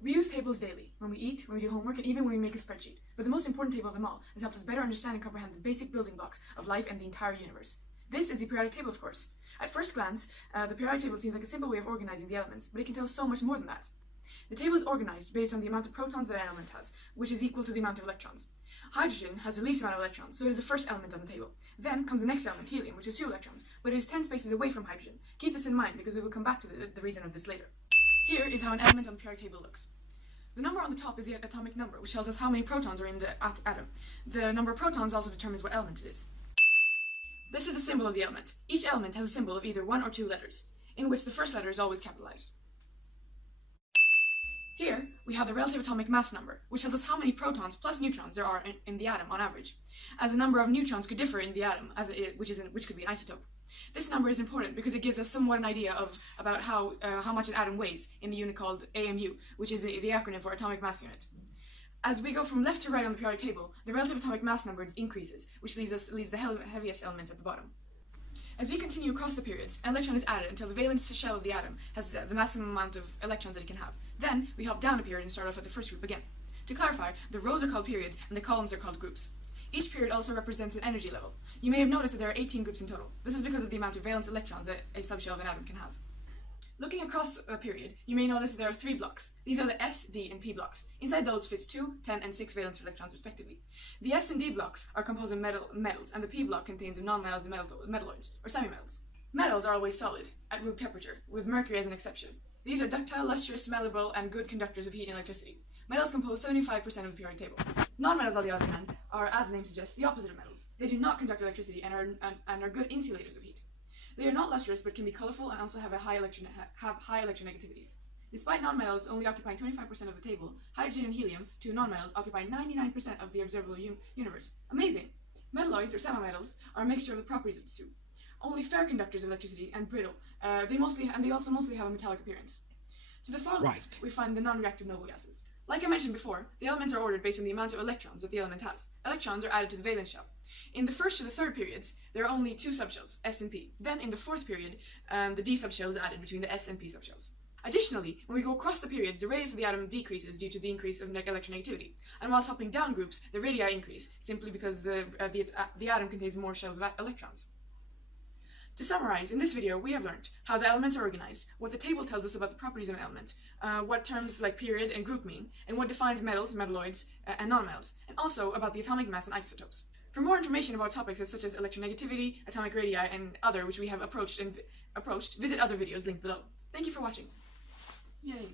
We use tables daily, when we eat, when we do homework, and even when we make a spreadsheet. But the most important table of them all has helped us better understand and comprehend the basic building blocks of life and the entire universe. This is the periodic table, of course. At first glance, the periodic table seems like a simple way of organizing the elements, but it can tell us so much more than that. The table is organized based on the amount of protons that an element has, which is equal to the amount of electrons. Hydrogen has the least amount of electrons, so it is the first element on the table. Then comes the next element, helium, which is 2 electrons, but it is 10 spaces away from hydrogen. Keep this in mind because we will come back to the reason of this later. Here is how an element on the periodic table looks. The number on the top is the atomic number, which tells us how many protons are in the atom. The number of protons also determines what element it is. This is the symbol of the element. Each element has a symbol of either 1 or 2 letters, in which the first letter is always capitalized. Here, we have the relative atomic mass number, which tells us how many protons plus neutrons there are in the atom on average, as the number of neutrons could differ in the atom, which could be an isotope. This number is important because it gives us somewhat an idea about how much an atom weighs in the unit called AMU, which is the acronym for atomic mass unit. As we go from left to right on the periodic table, the relative atomic mass number increases, which leaves the heaviest elements at the bottom. As we continue across the periods, an electron is added until the valence shell of the atom has the maximum amount of electrons that it can have. Then, we hop down a period and start off at the first group again. To clarify, the rows are called periods and the columns are called groups. Each period also represents an energy level. You may have noticed that there are 18 groups in total. This is because of the amount of valence electrons that a subshell of an atom can have. Looking across a period, you may notice that there are 3 blocks. These are the S, D, and P blocks. Inside those fits 2, 10, and 6 valence electrons respectively. The S and D blocks are composed of metals, and the P block contains non-metals and metalloids, or semi-metals. Metals are always solid, at room temperature, with mercury as an exception. These are ductile, lustrous, malleable, and good conductors of heat and electricity. Metals compose 75% of the periodic table. Non-metals, on the other hand, are, as the name suggests, the opposite of metals. They do not conduct electricity and are good insulators of heat. They are not lustrous but can be colorful and also have high electronegativities. Despite non-metals only occupying 25% of the table, hydrogen and helium, 2 non-metals, occupy 99% of the observable universe. Amazing! Metalloids, or semi-metals, are a mixture of the properties of the two. Only fair conductors of electricity and brittle. They also mostly have a metallic appearance. To the far left, we find the non-reactive noble gases. Like I mentioned before, the elements are ordered based on the amount of electrons that the element has. Electrons are added to the valence shell. In the first to the third periods, there are only 2 subshells, S and P. Then, in the fourth period, the D subshell is added between the S and P subshells. Additionally, when we go across the periods, the radius of the atom decreases due to the increase of electronegativity. And whilst hopping down groups, the radii increase, simply because the atom contains more shells of electrons. To summarize, in this video we have learned how the elements are organized, what the table tells us about the properties of an element, what terms like period and group mean, and what defines metals, metalloids, and non-metals, and also about the atomic mass and isotopes. For more information about topics such as electronegativity, atomic radii, and other which we have approached, visit other videos linked below. Thank you for watching. Yay!